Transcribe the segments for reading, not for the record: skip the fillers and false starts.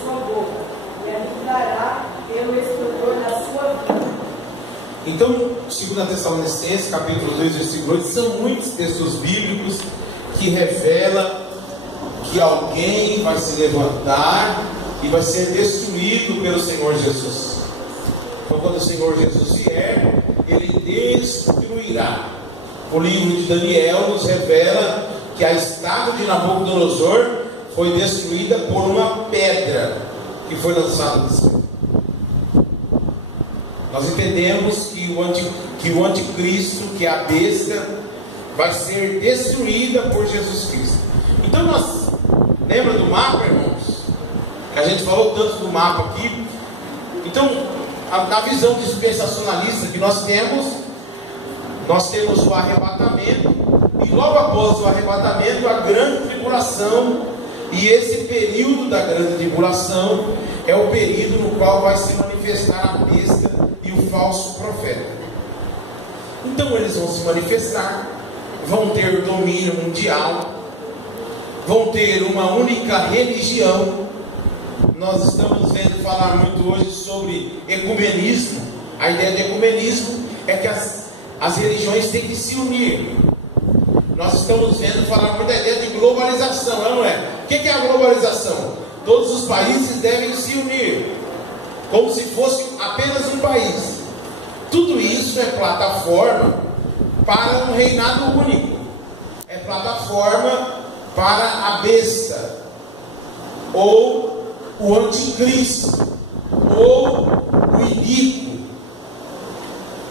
sua boca, e aniquilará pelo esplendor da sua vida. Então, 2 Tessalonicenses, capítulo 2, versículo 8, são muitos textos bíblicos que revelam que alguém vai se levantar e vai ser destruído pelo Senhor Jesus. Então, quando o Senhor Jesus vier, Ele destruirá. O livro de Daniel nos revela que a estátua de Nabucodonosor foi destruída por uma pedra que foi lançada do céu. Nós entendemos que o anticristo, que é a besta, vai ser destruída por Jesus Cristo. Então nós, lembra do mapa, irmãos? Que a gente falou tanto do mapa aqui. Então, a visão dispensacionalista que nós temos o arrebatamento, e logo após o arrebatamento, a grande tribulação. E esse período da grande tribulação é o período no qual vai se manifestar a besta e o falso profeta. Então eles vão se manifestar, vão ter domínio mundial, vão ter uma única religião. Nós estamos vendo falar muito hoje sobre ecumenismo. A ideia de ecumenismo é que as religiões têm que se unir. Nós estamos vendo falar muito da ideia de globalização, não é? O que é a globalização? Todos os países devem se unir, como se fosse apenas um país. Tudo isso é plataforma para um reinado único, é plataforma para a besta, ou o anticristo, ou o iníquo,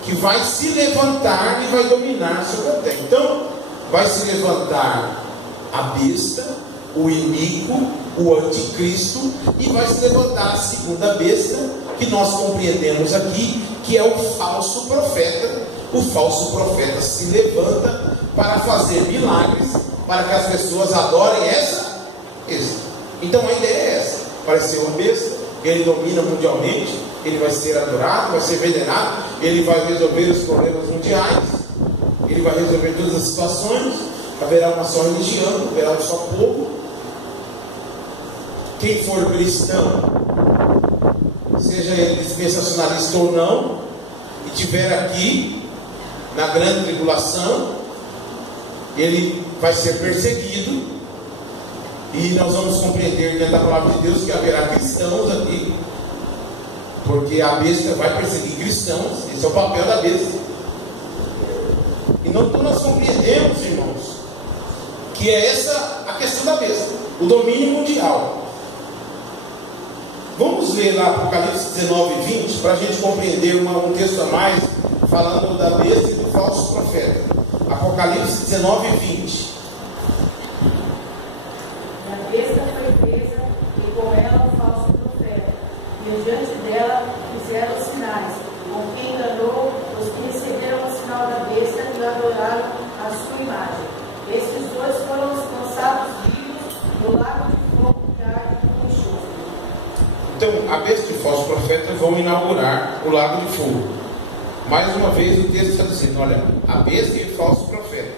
que vai se levantar e vai dominar sobre a terra. Então, vai se levantar a besta, o iníquo, o anticristo, e vai se levantar a segunda besta, que nós compreendemos aqui, que é o falso profeta. O falso profeta se levanta para fazer milagres, para que as pessoas adorem essa besta. Então a ideia é essa: aparecer uma besta, ele domina mundialmente, ele vai ser adorado, vai ser venerado, ele vai resolver os problemas mundiais, ele vai resolver todas as situações, haverá uma só religião, haverá um só povo. Quem for cristão, seja ele dispensacionalista ou não, e estiver aqui na grande tribulação, ele vai ser perseguido. E nós vamos compreender dentro da palavra de Deus que haverá cristãos aqui, porque a besta vai perseguir cristãos. Esse é o papel da besta. E então nós compreendemos, irmãos, que é essa a questão da besta, o domínio mundial. Vamos ler lá Apocalipse 19 e 20, para a gente compreender um texto a mais, falando da besta e do falso profeta. Apocalipse 19 e 20. A besta foi presa, e com ela o falso profeta, e diante dela fizeram os sinais, com quem enganou os que receberam o sinal da besta e adoraram a sua imagem. Esses dois foram lançados vivos no lago de fogo que arde com enxofre. Então, a besta e o falso profeta vão inaugurar o lago de fogo. Mais uma vez o texto está dizendo, olha, a besta e o falso profeta.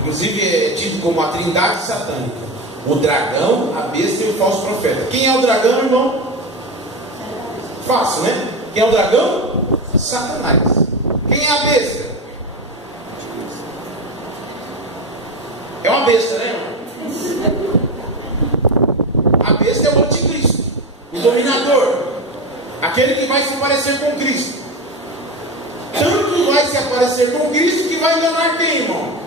Inclusive é tido como a trindade satânica. O dragão, a besta e o falso profeta. Quem é o dragão, irmão? Fácil, né? Quem é o dragão? Satanás. Quem é a besta? É uma besta, né, irmão? A besta é o anticristo, o dominador, aquele que vai se parecer com Cristo. Tanto vai se aparecer com Cristo que vai enganar quem, irmão?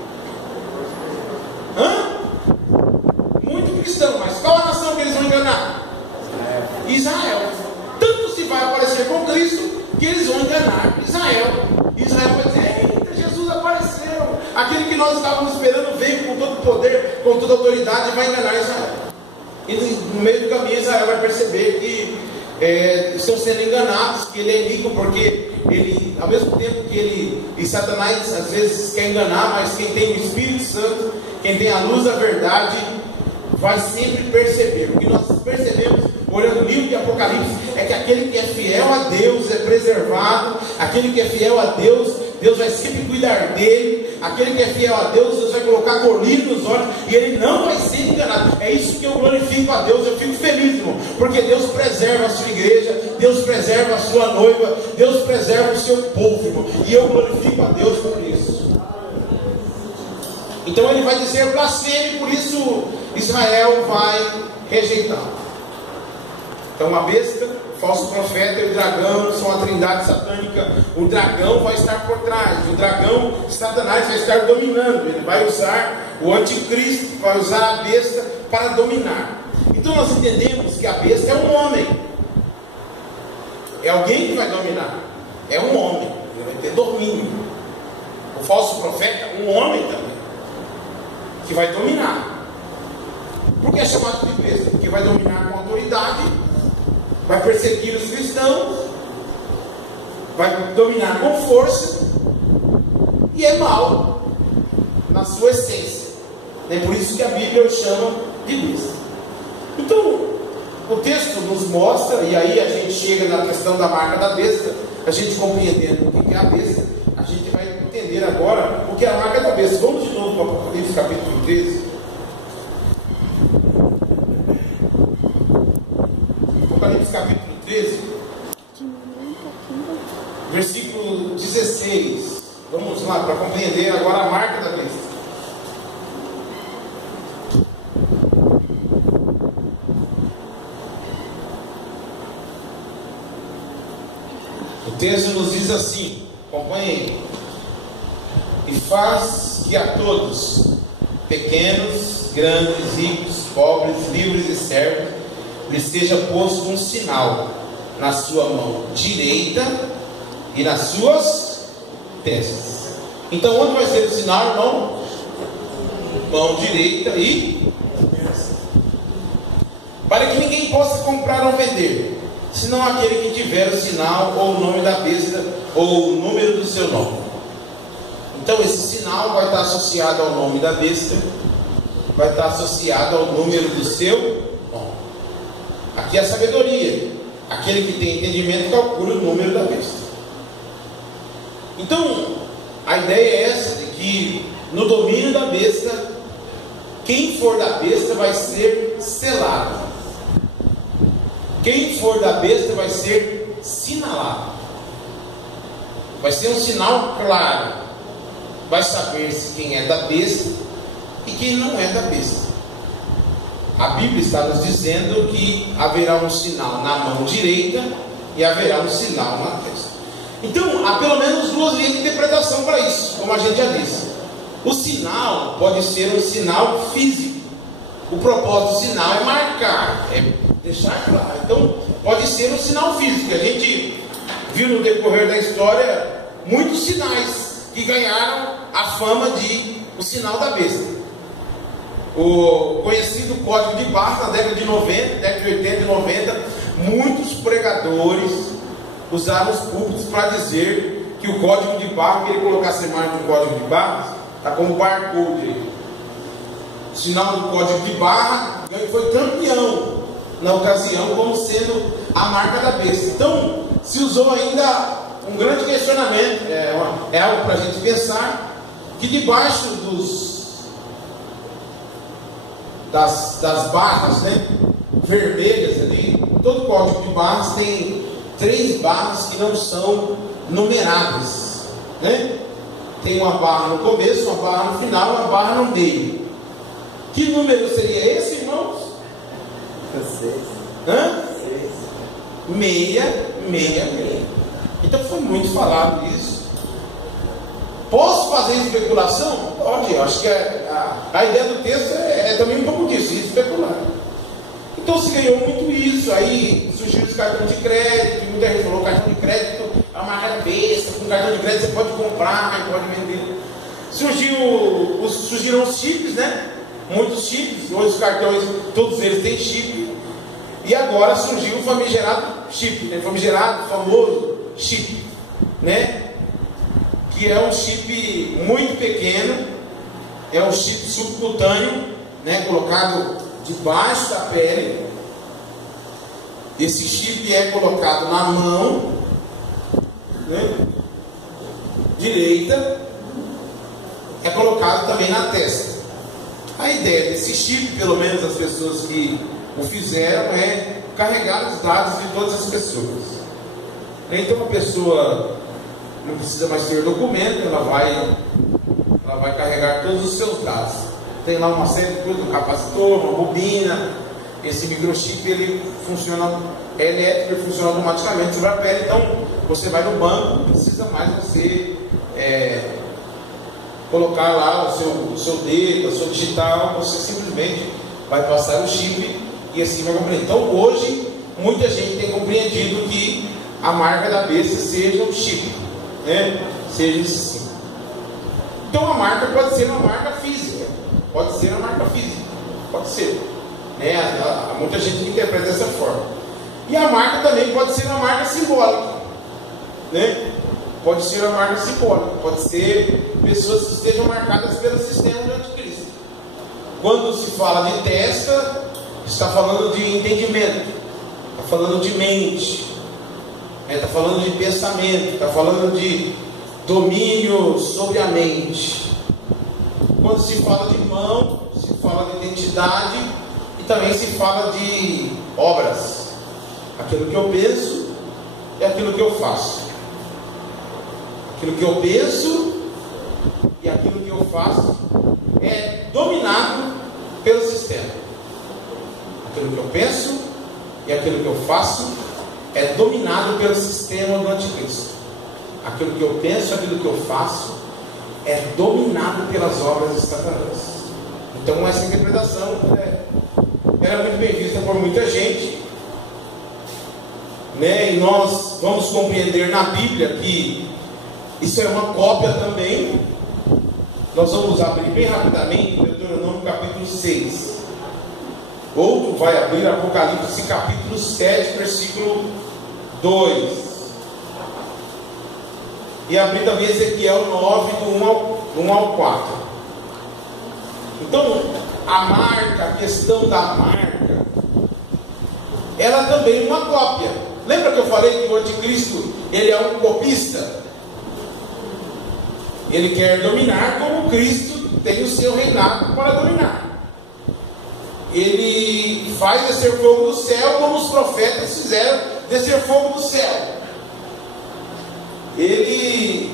Muito cristão, mas qual a nação que eles vão enganar? Israel. Tanto se vai aparecer com Cristo que eles vão enganar Israel. Israel vai dizer, eita, Jesus apareceu. Aquele que nós estávamos esperando veio com todo poder, com toda autoridade, e vai enganar Israel. E no meio do caminho Israel vai perceber que estão sendo enganados, que ele é iníquo, porque ele, ao mesmo tempo que ele e Satanás às vezes quer enganar, mas quem tem o Espírito Santo, quem tem a luz da verdade, vai sempre perceber. O que nós percebemos olhando o livro de Apocalipse é que aquele que é fiel a Deus é preservado, aquele que é fiel a Deus, Deus vai sempre cuidar dele, aquele que é fiel a Deus, Deus vai colocar colírio nos olhos e ele não vai ser enganado. É isso que eu glorifico a Deus, eu fico feliz, irmão, porque Porque Deus preserva a sua igreja, Deus preserva a sua noiva, Deus preserva o seu povo, irmão. E eu glorifico a Deus por isso. Então ele vai dizer blasfêmia, por isso Israel vai rejeitar. Então a besta, o falso profeta e o dragão são a trindade satânica. O dragão vai estar por trás, o dragão, Satanás, vai estar dominando. Ele vai usar o anticristo, vai usar a besta para dominar. Então nós entendemos que a besta é um homem, é alguém que vai dominar, é um homem, ele vai ter domínio. O falso profeta é um homem também, que vai dominar. Por que é chamado de besta? Porque vai dominar com autoridade, vai perseguir os cristãos, vai dominar com força, e é mau na sua essência. É por isso que a Bíblia o chama de besta. Então, o texto nos mostra, e aí a gente chega na questão da marca da besta, a gente compreendendo o que é a besta, a gente vai entender agora o que é a marca da besta. Vamos de novo para o Apocalipse capítulo 13. Apocalipse capítulo 13, versículo 16. Vamos lá, para compreender agora a marca da besta. O texto nos diz assim, acompanhem: e faz que a todos, pequenos, grandes, ricos, pobres, livres e servos, lhes seja posto um sinal na sua mão direita e nas suas testas. Então, onde vai ser o sinal, irmão? Mão direita e para que ninguém possa comprar ou vender, senão aquele que tiver o sinal ou o nome da besta ou o número do seu nome. Então esse sinal vai estar associado ao nome da besta, vai estar associado ao número do seu nome. Aqui é a sabedoria. Aquele que tem entendimento calcula o número da besta. Então a ideia é essa, de que no domínio da besta, quem for da besta vai ser selado. Quem for da besta vai ser sinalado. Vai ser um sinal claro. Vai saber-se quem é da besta e quem não é da besta. A Bíblia está nos dizendo que haverá um sinal na mão direita e haverá um sinal na testa. Então, há pelo menos duas linhas de interpretação para isso, como a gente já disse. O sinal pode ser um sinal físico. O propósito do sinal é marcar, é deixar claro. Então, pode ser um sinal físico. A gente viu no decorrer da história muitos sinais que ganharam a fama de o sinal da besta. O conhecido código de barras, na década de 90, década de 80 e 90, muitos pregadores usaram os púlpitos para dizer que o código de barras, que ele colocasse a imagem do código de barras, está como barcode. O sinal do código de barra foi campeão na ocasião, como sendo a marca da besta. Então se usou ainda um grande questionamento, é algo para a gente pensar, que debaixo das barras, né, vermelhas ali, todo código de barras tem 3 barras que não são numeradas, né? Tem uma barra no começo, uma barra no final, uma barra no meio. Que número seria esse, irmãos? 6. Hã? 6. Então foi muito falado isso. Posso fazer especulação? Pode. Eu acho que a ideia do texto é também um pouco disso, especular. Então se ganhou muito isso. Aí surgiu os cartões de crédito. Muita gente falou: cartão de crédito é uma marca besta. Com cartão de crédito você pode comprar, mas pode vender. Surgiram os chips, né? Muitos chips. Hoje os cartões, todos eles têm chip. E agora surgiu o famigerado chip, né? Famigerado, famoso chip, né? Que é um chip muito pequeno, é um chip subcutâneo, né? Colocado debaixo da pele. Esse chip é colocado na mão, né, direita, é colocado também na testa. A ideia desse chip, pelo menos as pessoas que o fizeram é carregar os dados de todas as pessoas. Então a pessoa não precisa mais ter documento, ela vai carregar todos os seus dados. Tem lá uma série de coisas, um capacitor, uma bobina. Esse microchip ele funciona elétrico, ele funciona automaticamente sobre a pele. Então você vai no banco, não precisa mais você colocar lá o seu dedo, a sua digital, você simplesmente vai passar o chip e assim vai compreender. Então hoje muita gente tem compreendido que a marca da besta seja o chip, né? Seja esse sim. Então a marca pode ser uma marca física, pode ser uma marca física, pode ser, né? Muita gente interpreta dessa forma. E a marca também pode ser uma marca simbólica, né? Pode ser uma marca simbólica, pode ser pessoas que estejam marcadas pelo sistema do anticristo. Quando se fala de testa, está falando de entendimento, está falando de mente, está falando de pensamento, está falando de domínio sobre a mente. Quando se fala de mão, se fala de identidade e também se fala de obras. Aquilo que eu penso é aquilo que eu faço. Aquilo que eu penso e aquilo que eu faço é dominado pelo sistema. Aquilo que eu penso e aquilo que eu faço é dominado pelo sistema do anticristo. Aquilo que eu penso, aquilo que eu faço é dominado pelas obras de Satanás. Então essa interpretação era muito bem vista por muita gente, né? E nós vamos compreender na Bíblia que isso é uma cópia também. Nós vamos abrir bem rapidamente Deuteronômio capítulo 6. Outro vai abrir Apocalipse capítulo 7, versículo 2. E abrir também Ezequiel 9, do 1 ao 4. Então, a marca, a questão da marca, ela também é uma cópia. Lembra que eu falei que o anticristo, ele é um copista? Ele quer dominar como Cristo tem o seu reinado para dominar. Ele faz descer fogo do céu como os profetas fizeram descer fogo do céu. Ele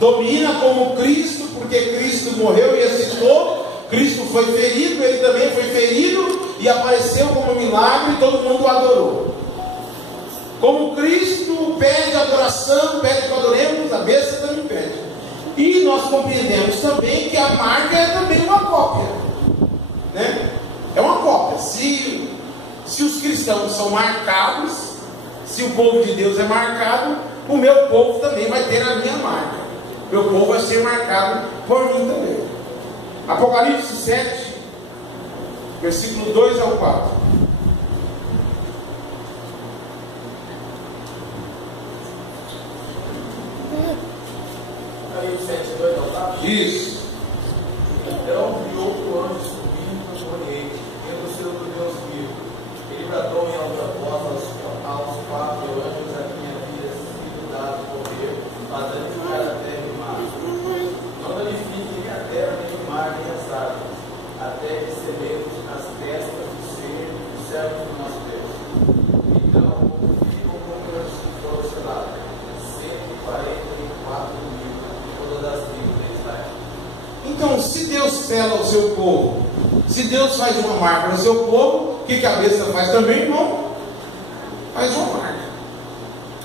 domina como Cristo, porque Cristo morreu e ressuscitou. Cristo foi ferido, ele também foi ferido e apareceu como milagre e todo mundo o adorou. Como Cristo pede adoração, pede que adoremos, a besta também pede. E nós compreendemos também que a marca é também uma cópia, né? É uma cópia. Se os cristãos são marcados, se o povo de Deus é marcado, o meu povo também vai ter a minha marca. Meu povo vai ser marcado por mim também. Apocalipse 7, versículo 2 ao 4. Apocalipse 7, 2 ao 4. Isso. Então vi outro anjo subindo sobre ele, tendo o selo do Deus vivo. Ele bradou em alta voz aos 4 anjos a quem havia sido dado poder, para danificar a terra e o mar. Não danifiquem nem a terra, nem o mar, nem as árvores, até recebemos as testas do servo do nosso Deus. Então ficam como se foram selados 144 mil, todas as tribos de Israel. Então, se Deus sela o seu povo, se Deus faz uma marca no seu povo, o que a besta faz também, irmão? Faz uma marca.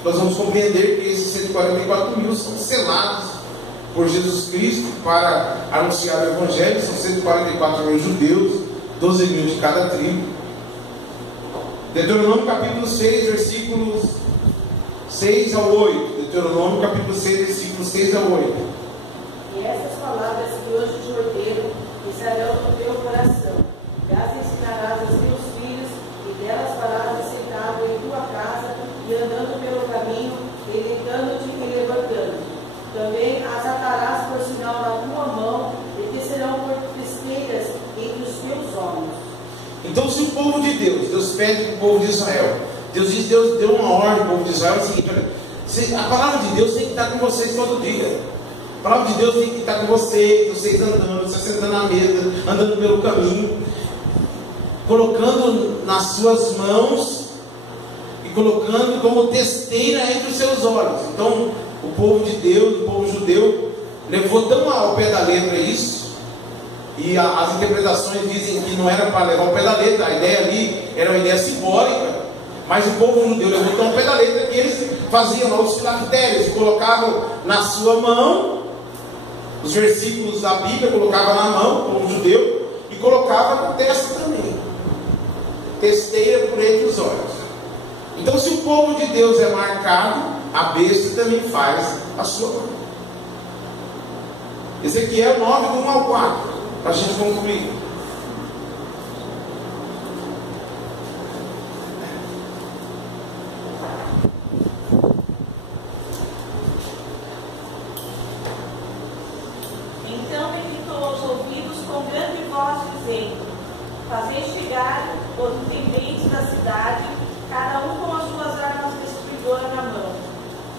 Nós vamos compreender que esses 144 mil são selados por Jesus Cristo para anunciar o Evangelho. São 144 mil judeus, 12 mil de cada tribo. Deuteronômio capítulo 6, versículos 6 ao 8. Deuteronômio capítulo 6, versículos 6 ao 8. E essas palavras que hoje te ordeno estarão no teu coração, e as ensinarás aos teus filhos, e delas farás sentado em tua casa, e andando pelo caminho, e deitando-te e levantando. Também as atarás por sinal na tua mão, e te serão por testeiras entre os teus olhos. Então, se o povo de Deus pede para o povo de Israel, Deus deu uma ordem para o povo de Israel, é o seguinte: olha, a palavra de Deus tem que estar com vocês todo dia. A palavra de Deus tem que estar com vocês andando, você sentando na mesa, andando pelo caminho. colocando nas suas mãos e colocando como testeira entre os seus olhos. Então o povo de Deus, o povo judeu, levou tão ao pé da letra isso, e as interpretações dizem que não era para levar ao pé da letra, a ideia ali era uma ideia simbólica, mas o povo judeu levou tão ao pé da letra que eles faziam os filactérios, colocavam na sua mão os versículos da Bíblia, colocava na mão, como judeu, e colocava na testa também, testeira por entre os olhos. Então, se o povo de Deus é marcado, a besta também faz a sua mão. Ezequiel 9, do 1 ao 4, para a gente concluir. Então me gritou aos ouvidos com grande voz, dizendo: fazei chegar os intendentes da cidade, cada um com as suas armas destruidoras na mão.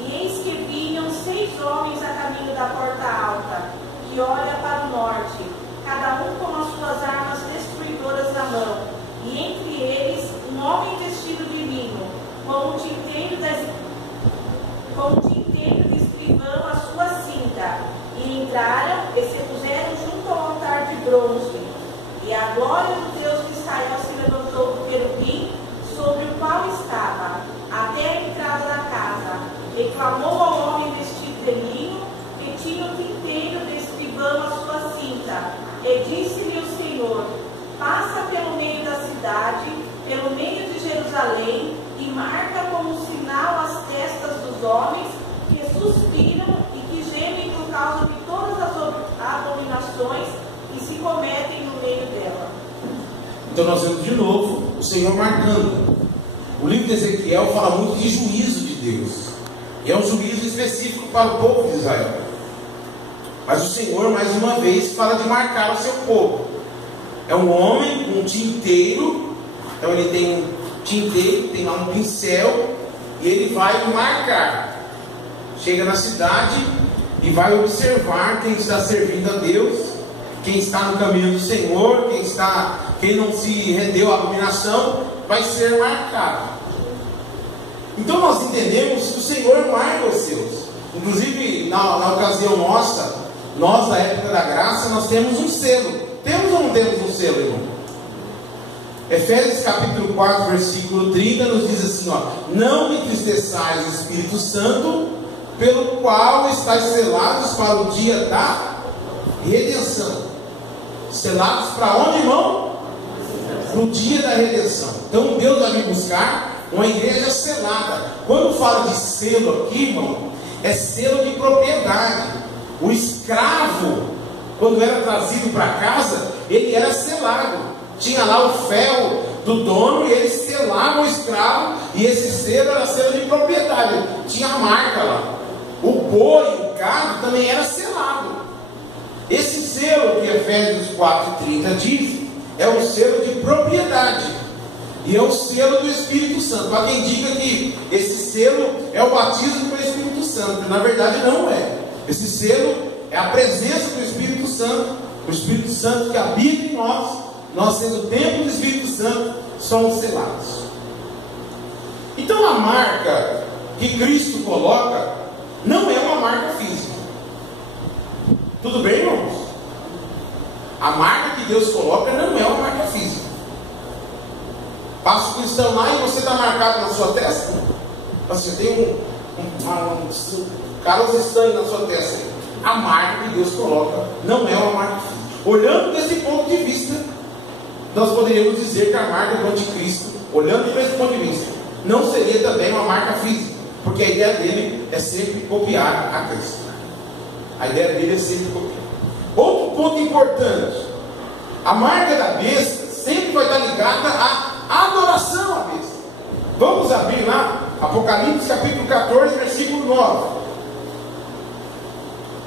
E eis que vinham 6 homens a caminho da porta alta, que olha para o norte, cada um com as suas armas destruidoras na mão. E entre eles um homem vestido de linho, com um tinteiro de escrivão à sua cinta. E entraram e se puseram junto ao altar de bronze. E a glória do Deus de Israel se levantou do querubim sobre o qual estava, até a entrada da casa, e clamou ao homem vestido de linho, que tinha o tinteiro de escrivão à sua cinta, e disse-lhe o Senhor: passa pelo meio da cidade, pelo meio de Jerusalém, e marca como sinal as testas dos homens que suspiram e que gemem por causa de todas as abominações que se cometem no meio dela. Então nós vemos de novo o Senhor marcando. O livro de Ezequiel fala muito de juízo de Deus, e é um juízo específico para o povo de Israel. Mas o Senhor, mais uma vez, fala de marcar o seu povo. É um homem com um tinteiro, então ele tem um tinteiro, tem lá um pincel, e ele vai marcar. Chega na cidade e vai observar quem está servindo a Deus, quem está no caminho do Senhor, quem não se rendeu à abominação, vai ser marcado. Então nós entendemos que o Senhor marca os seus. Inclusive na ocasião nossa, nós da época da graça, nós temos um selo. Temos ou não temos um selo, irmão? Efésios capítulo 4, versículo 30 nos diz assim, ó: não entristeçais o Espírito Santo, pelo qual estáis selados para o dia da redenção. Selados para onde, irmão? Para o dia da redenção. Então Deus vai vir buscar uma igreja selada. Quando fala de selo aqui, irmão, é selo de propriedade. O escravo, quando era trazido para casa, ele era selado. Tinha lá o fel do dono e ele selava o escravo, e esse selo era selo de propriedade, tinha a marca lá. O boi, o gado também era selado. Esse selo que Efésios 4:30 diz é o selo de propriedade, e é o selo do Espírito Santo. Há quem diga que esse selo é o batismo pelo Espírito Santo. Na verdade não é. Esse selo é a presença do Espírito Santo, o Espírito Santo que habita em nós sendo templo do Espírito Santo, somos selados. Então a marca que Cristo coloca não é uma marca física. Tudo bem, irmãos? A marca que Deus coloca não é uma marca física. Passa o cristão lá e você está marcado na sua testa. Você tem um Carlos Estranho na sua testa. A marca que Deus coloca não é uma marca física. Olhando desse ponto de vista, nós poderíamos dizer que a marca do anticristo, olhando por esse ponto de vista, não seria também uma marca física, porque a ideia dele é sempre copiar a Cristo. A ideia dele é sempre copiar. Outro ponto importante: a marca da besta sempre vai estar ligada à adoração à besta. Vamos abrir lá Apocalipse capítulo 14, versículo 9.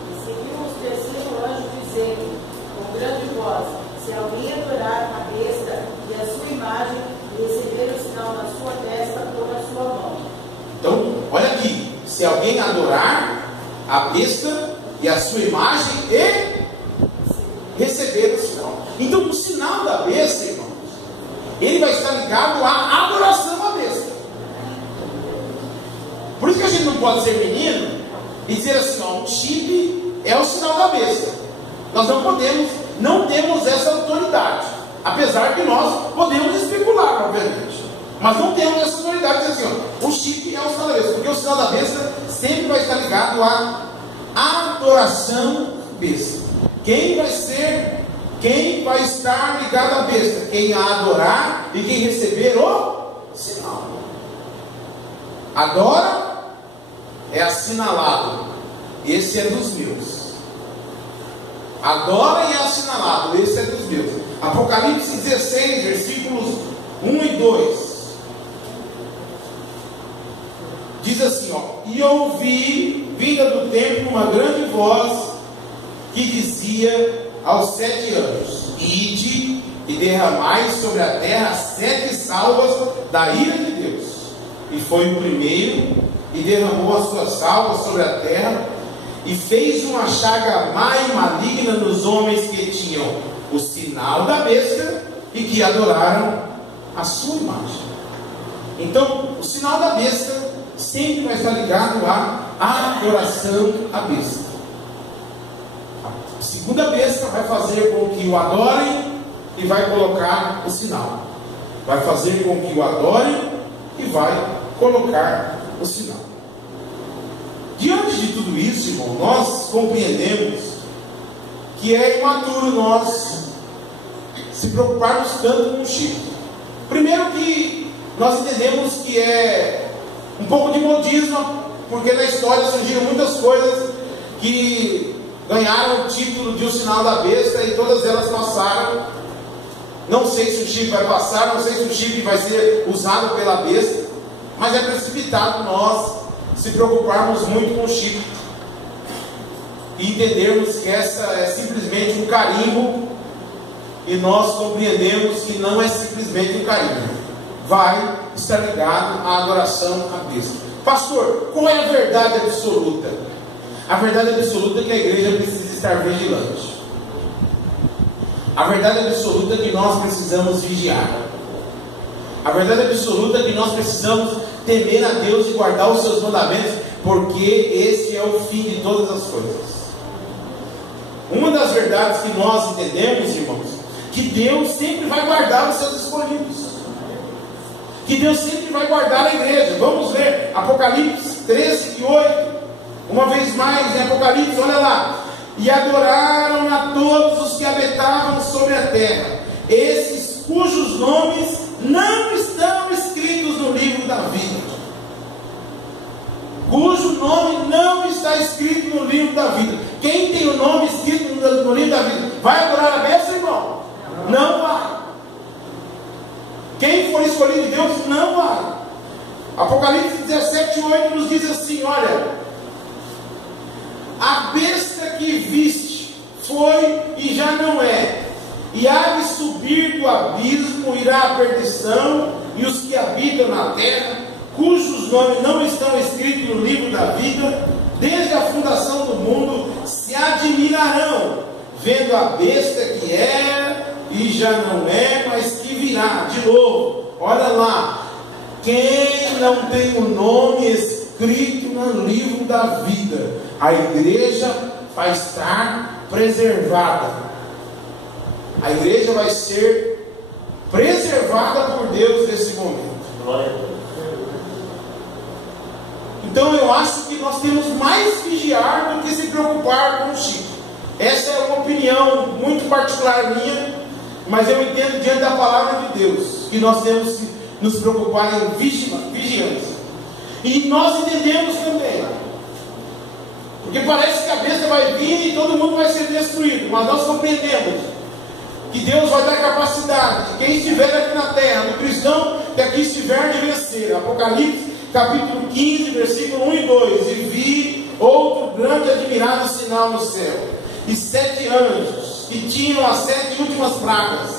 E seguiu o terceiro anjo dizendo com grande voz: se alguém adorar a besta e a sua imagem e receber o sinal na sua testa ou na sua mão. Então, olha aqui: se alguém adorar a besta e a sua imagem e receber o sinal. Então, o sinal da besta, irmãos, ele vai estar ligado à adoração à besta. Por isso que a gente não pode ser menino e dizer assim, ó, um chip é o sinal da besta. Nós não temos essa autoridade. Apesar que nós podemos especular, obviamente. Mas não temos essa autoridade de dizer assim, ó, o chip é o sinal da besta. Porque o sinal da besta sempre vai estar ligado à adoração besta. Quem vai estar ligado à besta? Quem a adorar e quem receber o sinal. Adora é assinalado. Esse é dos meus. Adora e é assinalado. Esse é dos meus. Apocalipse 16, versículos 1 e 2. Diz assim, ó: e ouvi, vinda do templo, uma grande voz que dizia aos 7 anjos: ide e derramai sobre a terra 7 salvas da ira de Deus. E foi o primeiro, e derramou as suas salvas sobre a terra, e fez uma chaga má e maligna nos homens que tinham o sinal da besta e que adoraram a sua imagem. Então, o sinal da besta sempre vai estar ligado à adoração à besta. A segunda besta vai fazer com que o adorem e vai colocar o sinal. Vai fazer com que o adorem e vai colocar o sinal. Diante de tudo isso, irmão, nós compreendemos que é imaturo nós se preocuparmos tanto com o chip. Primeiro que nós entendemos que é um pouco de modismo, porque na história surgiram muitas coisas que ganharam o título de o sinal da besta e todas elas passaram. Não sei se o chip vai passar, não sei se o chip vai ser usado pela besta, mas é precipitado nós se preocuparmos muito com o chip e entendermos que essa é simplesmente um carimbo, e nós compreendemos que não é simplesmente um carimbo, vai estar ligado à adoração à besta. Pastor, qual é a verdade absoluta? A verdade absoluta é que a igreja precisa estar vigilante. A verdade absoluta é que nós precisamos vigiar. A verdade absoluta é que nós precisamos temer a Deus e guardar os seus mandamentos, porque esse é o fim de todas as coisas. Uma das verdades que nós entendemos, irmãos, que Deus sempre vai guardar os seus escolhidos, que Deus sempre vai guardar a igreja. Vamos ler Apocalipse 13 e 8, uma vez mais em Apocalipse, olha lá: e adoraram a todos os que habitavam sobre a terra, esses cujos nomes não estão escritos no livro da vida. Cujo nome não está escrito no livro da vida. Quem tem o nome escrito no livro da vida vai adorar a besta, irmão? Não vai. Quem for escolhido de Deus não vai. Apocalipse 17, 8 nos diz assim: olha, a besta que viste foi e já não é, e há de subir do abismo, irá à perdição, e os que habitam na terra, cujos nomes não estão escritos no livro da vida, desde a fundação do mundo, se admirarão, vendo a besta que é e já não é, mas que virá. De novo, olha lá: quem não tem o nome escrito no livro da vida, a igreja vai estar preservada. A igreja vai ser preservada por Deus nesse momento. Então eu acho que nós temos mais vigiar do que se preocupar com o chip. Essa é uma opinião muito particular minha, mas eu entendo diante da palavra de Deus que nós temos que nos preocupar em vigilância. E nós entendemos também, porque parece que a besta vai vir e todo mundo vai ser destruído, mas nós compreendemos que Deus vai dar capacidade de quem estiver aqui na terra, do cristão que aqui estiver, de vencer. Apocalipse capítulo 15, versículo 1 e 2: e vi outro grande e admirável sinal no céu, e 7 anjos que tinham as 7 últimas pragas,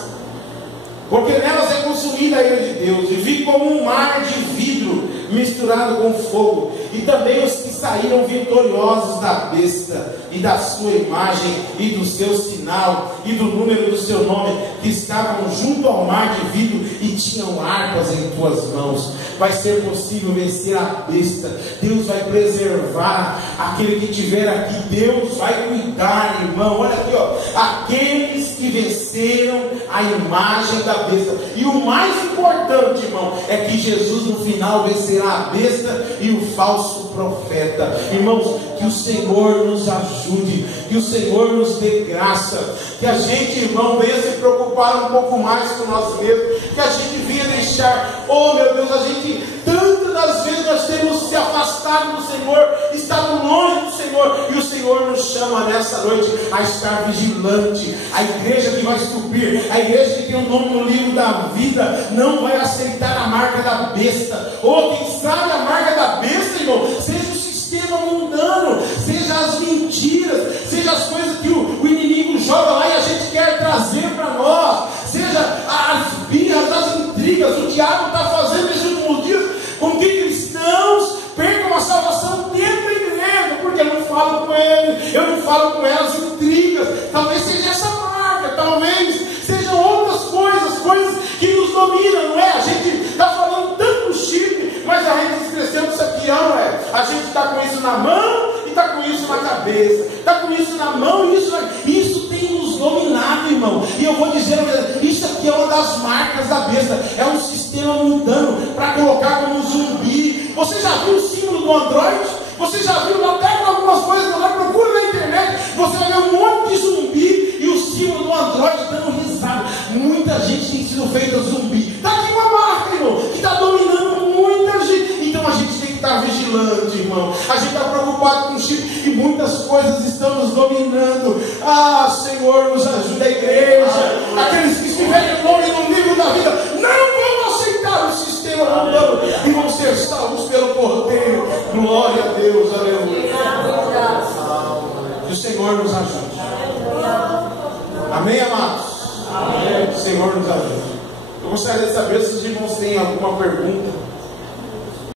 porque nelas é consumida a ira de Deus. E vi como um mar de vidro misturado com fogo, e também os que saíram vitoriosos da besta e da sua imagem e do seu sinal e do número do seu nome, que estavam junto ao mar de vidro e tinham harpas em tuas mãos. Vai ser possível vencer a besta. Deus vai preservar aquele que estiver aqui. Deus vai cuidar, irmão. Olha aqui, ó. Aqueles que venceram a imagem da besta. E o mais importante, irmão, é que Jesus no final vencerá a besta e o falso profeta. Irmãos, que o Senhor nos ajude, que o Senhor nos dê graça, que a gente, irmão, venha se preocupar um pouco mais com nós mesmos, que a gente venha deixar, oh meu Deus, a gente, tantas das vezes nós temos se afastado do Senhor, estado longe do Senhor, e o Senhor nos chama nessa noite a estar vigilante. A igreja que vai subir, a igreja que tem o nome no livro da vida, não vai aceitar a marca da besta, ou quem sabe a marca da besta, irmão, seja o sistema mundano, seja as mentiras, seja as coisas que o inimigo joga lá e a gente quer trazer para nós, seja as birras, as intrigas. O diabo está fazendo nesses últimos dias com que cristãos percam a salvação dentro da igreja, porque eu não falo com ele, eu não falo com elas, intrigas. Talvez seja essa marca, talvez sejam outras coisas que nos dominam, não é? A gente está falando tanto chip, mas a gente esqueceu disso aqui, não é? A gente está com isso na mão e está com isso na cabeça, está com isso na mão e isso tem nos dominado, irmão. E eu vou dizer, isso aqui é uma das marcas da besta, é um sistema mundano para colocar como zumbi. Você já viu o símbolo do Android? Você já viu, até algumas coisas, procura na internet, você vai ver um monte de zumbi e o símbolo do Android dando risada. Muita gente tem sido feita zumbi. Está aqui uma marca, irmão, que está dominando muita gente. Então a gente tem que estar vigilante, irmão. A gente está preocupado com o chip e muitas coisas estão nos dominando. Ah, Senhor, nos ajuda, a igreja. Aqueles que estiverem nome no livro da vida não vão aceitar o sistema mundano e vão ser salvos pelo Cordeiro. Glória a Deus, aleluia. Que o Senhor nos ajude. Amém, amados? Amém. Que o Senhor nos ajude. Eu gostaria de saber se os irmãos têm alguma pergunta